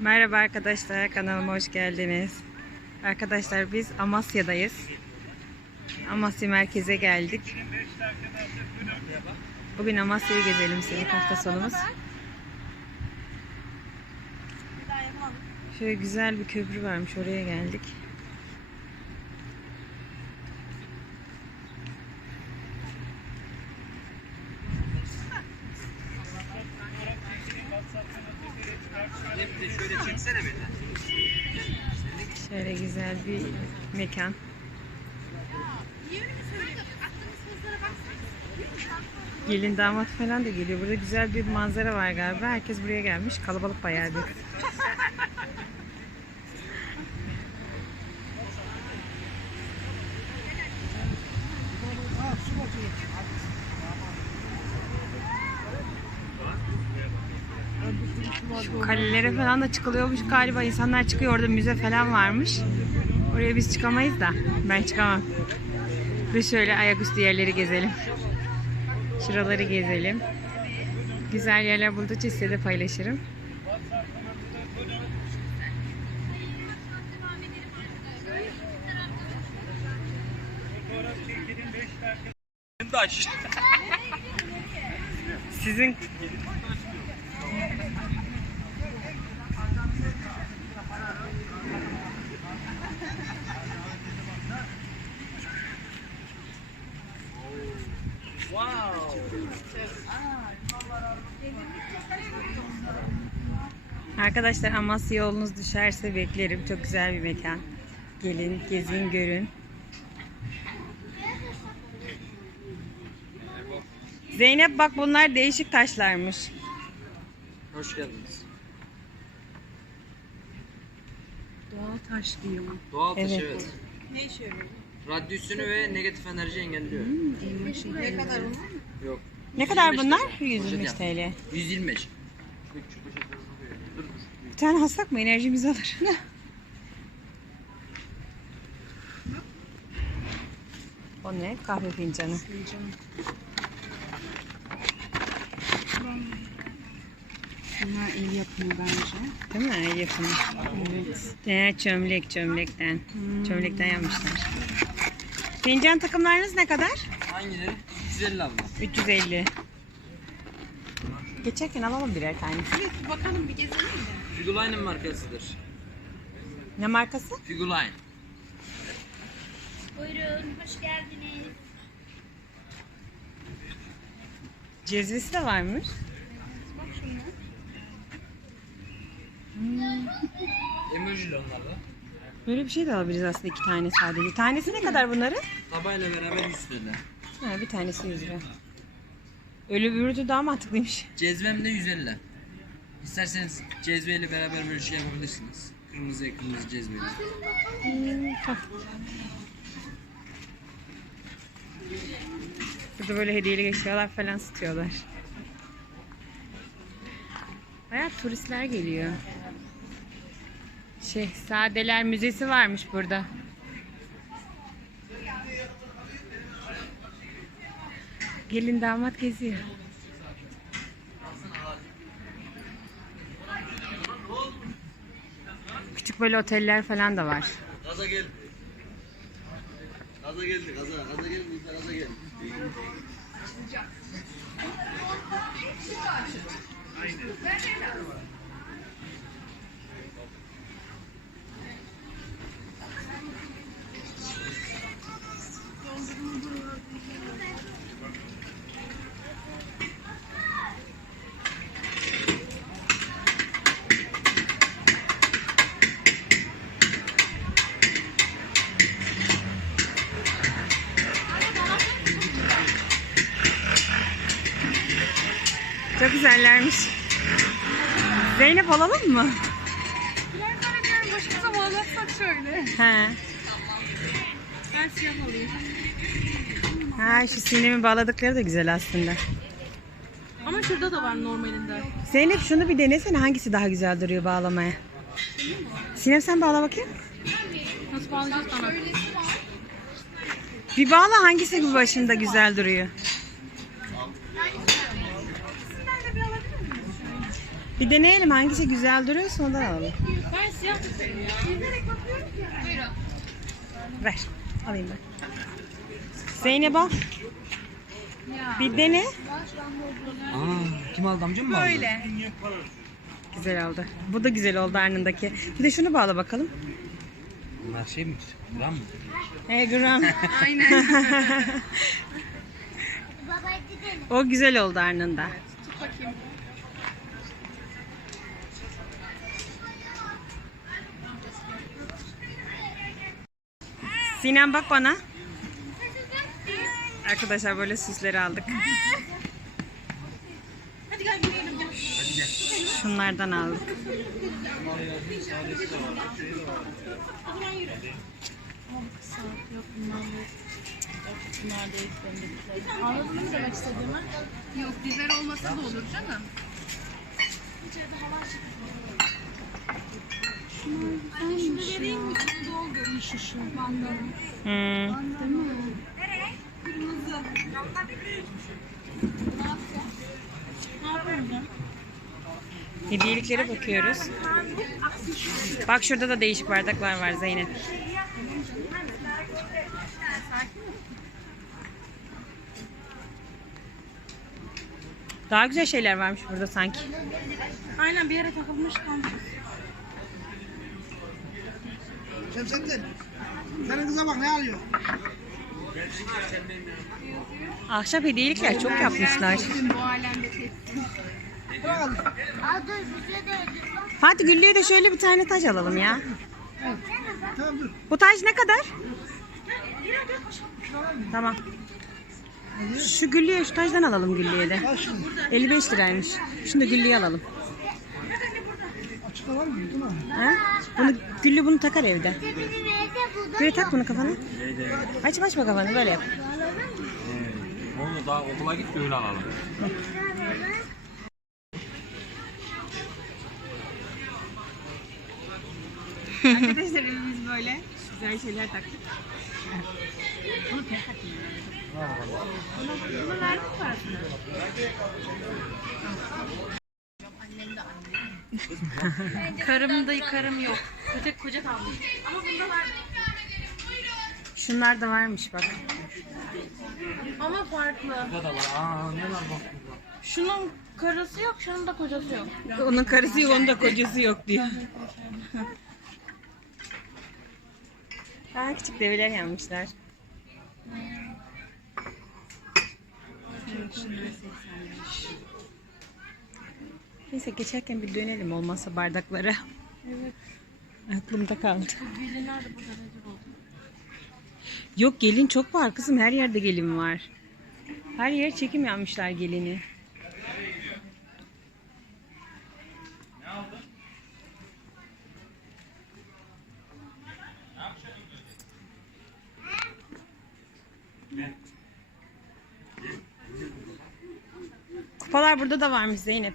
Merhaba arkadaşlar, kanalıma hoş geldiniz. Arkadaşlar biz Amasya'dayız. Amasya merkeze geldik. Bugün Amasya'yı gezelim senin hafta sonumuz. Şöyle güzel bir köprü varmış, oraya geldik. Şöyle güzel bir mekan. Gelin damat falan da geliyor. Burada güzel bir manzara var galiba. Herkes buraya gelmiş. Kalabalık bayağı bir. Şu kalelere falan da çıkılıyormuş galiba. İnsanlar çıkıyor orada müze falan varmış. Oraya biz çıkamayız da. Ben çıkamam. Ve şöyle ayaküstü yerleri gezelim. Şuraları gezelim. Güzel yerler buldukça size de paylaşırım. Sizin Arkadaşlar Amasya yolunuz düşerse beklerim. Çok güzel bir mekan. Gelin, gezin, görün. Zeynep bak bunlar değişik taşlarmış. Hoş geldiniz. Doğal taş diyor. Doğal taş Evet. evet. Ne işe yarıyor? Radyüsünü ve negatif enerji engelliyor. Şey. Ne kadar onun? Yok. Ne kadar 125 bunlar? lira. 125 Poşet yap. TL. 125. Bir tane haslak mı? Enerjimizi alır. o ne? Kahve fincanı. Bunlar el yapımı bence. Değil mi? El yapımı. Evet. Ee, çömlek, çömlekten. Çömlekten yapmışlar. Fincan takımlarınız ne kadar? Hangileri? 150 abla. 350. Geçerken alalım birer tane. Bir bakalım bir gezelim mi? Figuline'ın markasıdır. Ne markası? Figuline. Buyurun, hoş geldiniz. Cezvesi de varmış. Emojili onlar da. Böyle bir şey de alabiliriz aslında iki tane sadece. Tanesi ne kadar bunların? Tabayla beraber 100 TL. Ha, bir tanesi 100 lira. Ölü bürüdü daha mantıklıymış. Cezvem de 150. İsterseniz cezveyle beraber böyle şey yapabilirsiniz. Kırmızıya kırmızı cezveyle. Burada böyle hediyeli eşyalar falan satıyorlar. Bayağı turistler geliyor. Şehzadeler Müzesi varmış burada. Gelin damat geziyor. Küçük böyle oteller falan da var. Gaza gel. Gaza geldi gaza. Gaza geldi gaza geldi. Çok güzellermiş. Zeynep alalım mı? Birer tane diyorum başımıza bağlatsak şöyle. He. Ben siyah alayım. Ha şu sinemi bağladıkları da güzel aslında. Ama şurada da var normalinde. Zeynep şunu bir denesene hangisi daha güzel duruyor bağlamaya. Sinem sen bağla bakayım. Nasıl bağlayacağız bana? Bir bağla hangisi başında güzel duruyor. Bir deneyelim hangisi güzel duruyorsa ondan alalım. Ben siyah tutuyorum ya. Buyurun. Ver. Alayım ben. Zeynep al. Bir dene. Aa, kim aldı amcam mı aldı? Böyle. Güzel oldu. Bu da güzel oldu arnındaki. Bir de şunu bağla bakalım. Bunlar şey mi? Gram mı? Hey gram. Aynen. O güzel oldu arnında. Tut bakayım. Sinem bak bana. Arkadaşlar böyle süsleri aldık. Hadi gel yürüyelim. Gel. Şunlardan aldık. Anladın mı demek istediğimi? Yok dizel olmasa da olur canım. Anne şunu vereyim mi? Bandana. Hmm. Kırmızı. Hediyeliklere bakıyoruz. Bak şurada da değişik bardaklar var Zeynep. Daha güzel şeyler varmış burada sanki. Aynen bir yere takılmış kalmış. Şemsettin. Senin kıza bak ne alıyor? Ahşap hediyelikler çok yapmışlar. Bu alemde var. Fatih Güllü'ye de şöyle bir tane taç alalım ya. Tamam dur. Bu taç ne kadar? Tamam. Şu Güllü'ye şu tacdan alalım Güllü'ye de. Al şunu. 55 liraymış. Şunu da Güllü'ye alalım. Açıkta var mı? Değil mi? Ha? Bunu Güllü bunu takar evde. Böyle tak bunu kafana. Aç açma kafanı böyle yap. Onu daha okula git öyle alalım. Arkadaşlar biz böyle güzel şeyler taktık. Bunu verdik parasını. Karım da karım yok. Koca koca kalmış. Ama bunda var. Şunlar da varmış bak. Ama farklı. Burada da var. Aa ne var bak. Şunun karısı yok, şunun da kocası yok. Onun karısı yok, onun da kocası yok diyor. Aa, küçük develer yanmışlar. Neyse geçerken bir dönelim olmazsa bardaklara. Evet. Aklımda kaldı. Gelinler de burada rezil oldu. Yok gelin çok var kızım her yerde gelin var. Her yer çekim yapmışlar gelini. Kupalar burada da varmış Zeynep.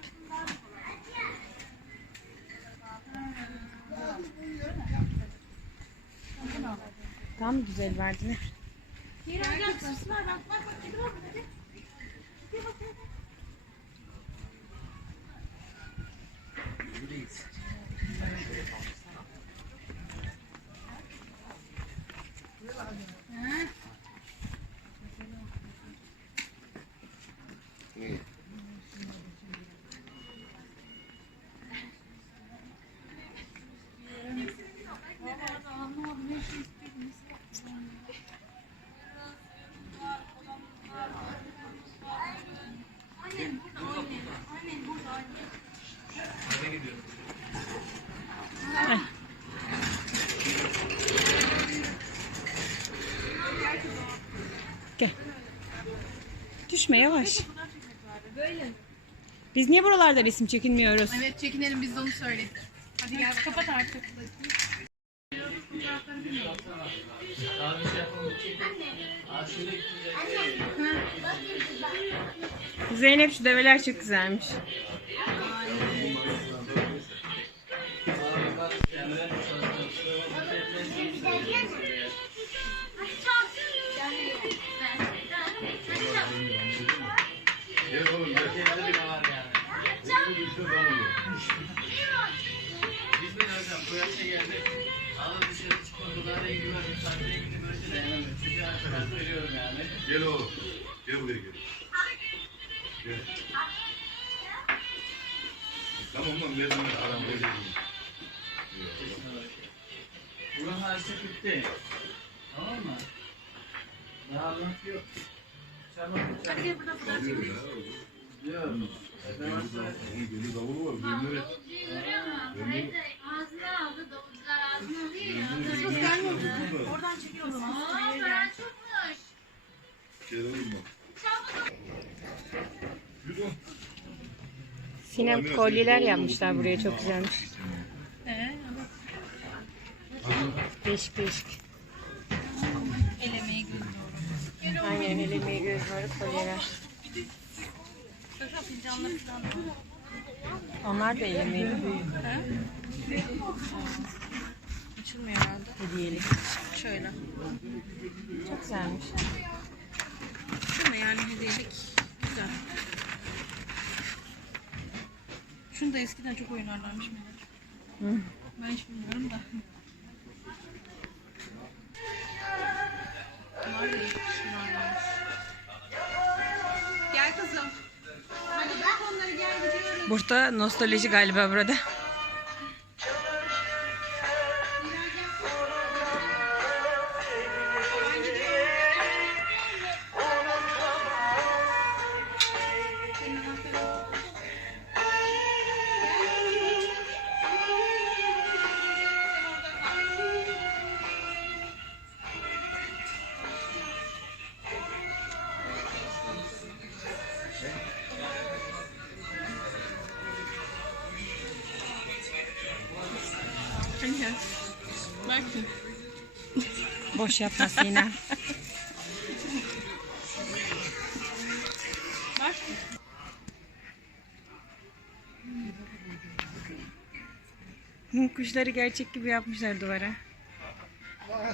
Daha mı güzel verdiler? Yürü hocam süsler bak bak bak. Hadi bak hadi. Düşme yavaş. Biz niye buralarda resim çekinmiyoruz? Evet çekinelim biz de onu söyledik. Hadi gel kapat artık. Zeynep şu develer çok güzelmiş. Daha anlat yok. Çabuk çabuk. Yok. Onun gönlü davulu var. Gönlü Ağzına aldı, davulcular ağzına alıyor ya. Oradan çekiyorum. Aa, ben çokmuş. Gelelim bak. Yürü. Sinem kolyeler yapmışlar buraya çok güzelmiş. Ee, Değişik değişik. Görüyorum. Aynen el emeği göz var kolyeler. Onlar da el emeği. Açılmıyor herhalde. Hediyelik. Şöyle. Çok güzelmiş. Değil mi yani hediyelik? Güzel. Şunu da eskiden çok oynarlarmış Melek. Ben hiç bilmiyorum da. Bunlar da iyi Burada nostalji galiba burada. Boş yapma Sinem. Hı, Kuşları gerçek gibi yapmışlar duvara. Bana.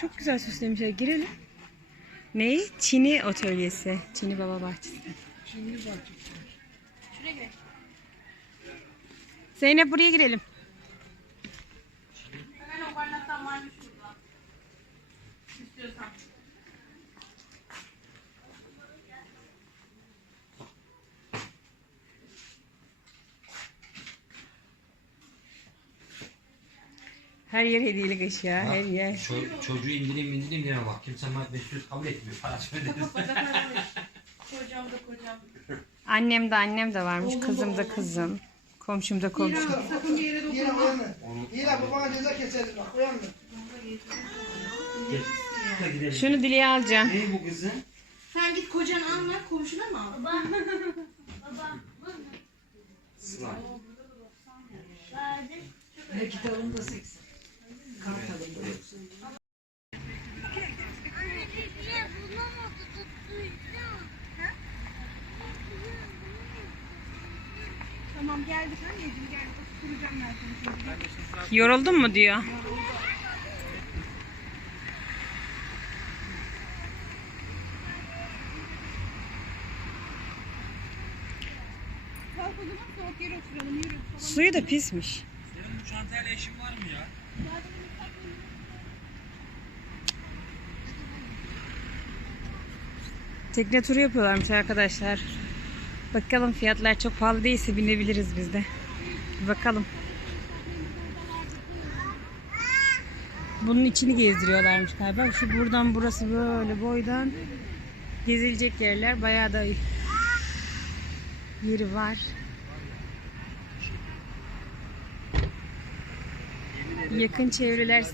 Çok güzel süslemişler. Girelim. Ne? Çini atölyesi. Çini Baba Bahçesi. Şimdi bak. Gel. Zeynep buraya girelim. Hemen o bardaktan varmış burada. İstiyorsan. Her yer hediyelik eşya. Her yer. Ço- çocuğu indireyim indireyim deme bak. Kimse bana 500 kabul etmiyor. Para söyleriz. Kocam da kocam. Annem de annem de varmış. Kızım da kızım. Komşum da komşum. Sakın bir yere dokunma. Yine babana ceza keseriz bak uyanma. Şunu Dile'ye alacağım. Ne bu kızın? Sen git kocanı anla komşuna mı al? Baba. Baba. bu ne? Sıla. Verdi. Anne bir niye bulamadı tuttuydu? Tamam geldik anneciğim gel. Kuracağım ben seni. Yoruldun mu diyor. Kalk o zaman soğuk yere oturalım yürü. Suyu da pismiş. Senin bu çantayla işin var mı ya? Tekne turu yapıyorlarmış arkadaşlar. Bakalım fiyatlar çok pahalı değilse binebiliriz biz de. Bakalım. Bunun içini gezdiriyorlarmış galiba. Şu buradan burası böyle boydan gezilecek yerler. Bayağı da yeri var. Yakın çevreler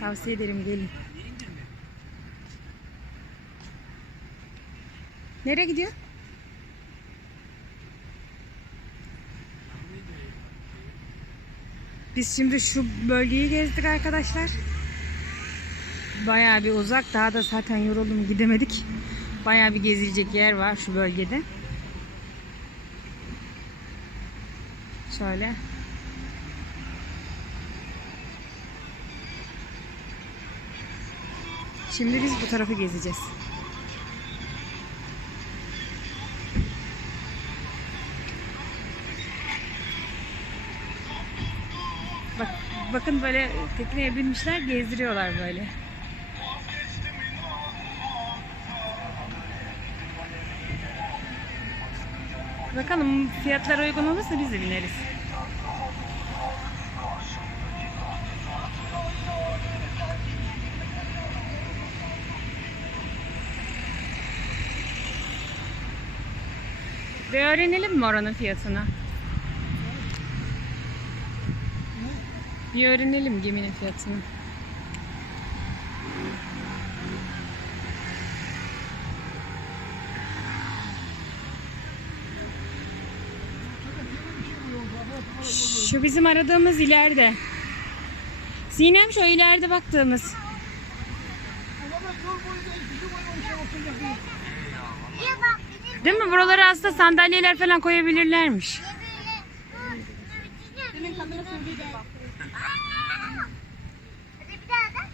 tavsiye ederim gelin. Nereye gidiyor? Biz şimdi şu bölgeyi gezdik arkadaşlar. Bayağı bir uzak. Daha da zaten yoruldum gidemedik. Bayağı bir gezilecek yer var şu bölgede. Şöyle. Şimdi biz bu tarafı gezeceğiz. Bak, bakın böyle tekneye binmişler gezdiriyorlar böyle. Bakalım fiyatlar uygun olursa biz de bineriz. Bir öğrenelim mi oranın fiyatını? Bir öğrenelim geminin fiyatını. Şu bizim aradığımız ileride. Sinem şu ileride baktığımız. Bir Değil mi? Buralara aslında sandalyeler falan koyabilirlermiş. böyle dur dur Senin kadına söyleyeceğim. Hadi bir daha da.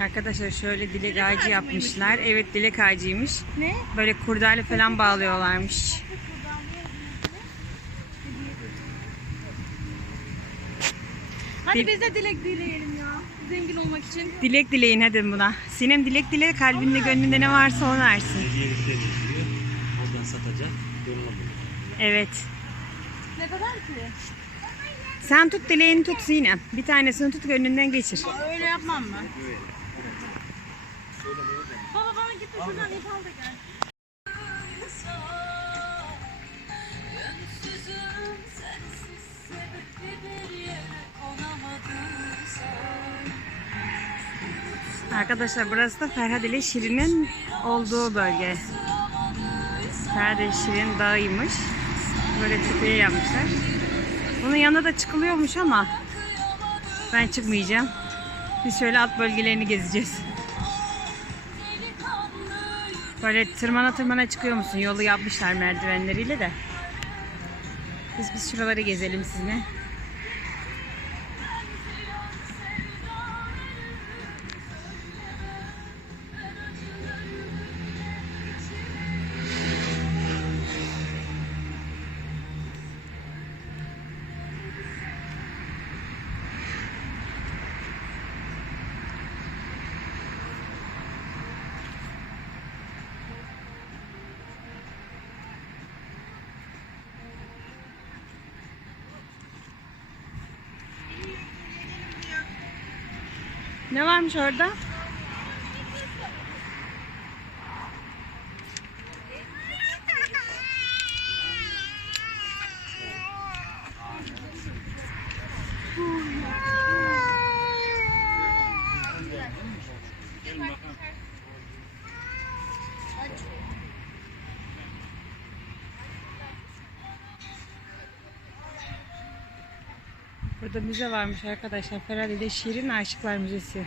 Arkadaşlar şöyle dilek ağacı yapmışlar. Evet dilek ağacıymış. Ne? Böyle kurdale falan bağlıyorlarmış. Hadi biz de dilek dileyelim ya. Zengin olmak için. Dilek dileyin hadi buna. Sinem dilek dile kalbinde gönlünde ne varsa onu versin. Getiriyor. Oradan satacak. Yoluna bulur. Evet. Ne kadar ki? Sen tut dileğini tut Sinem. Bir tanesini tut gönlünden geçir. Öyle yapmam mı? Baba Arkadaşlar burası da Ferhat ile Şirin'in olduğu bölge. Ferhat ile Şirin dağıymış. Böyle tepeye yapmışlar. Bunun yanına da çıkılıyormuş ama ben çıkmayacağım. Biz şöyle alt bölgelerini gezeceğiz. Böyle tırmana tırmana çıkıyor musun? Yolu yapmışlar merdivenleriyle de. Biz biz şuraları gezelim sizinle. Ne varmış orada? Burada müze varmış arkadaşlar. Ferhat ile Şirin Aşıklar Müzesi.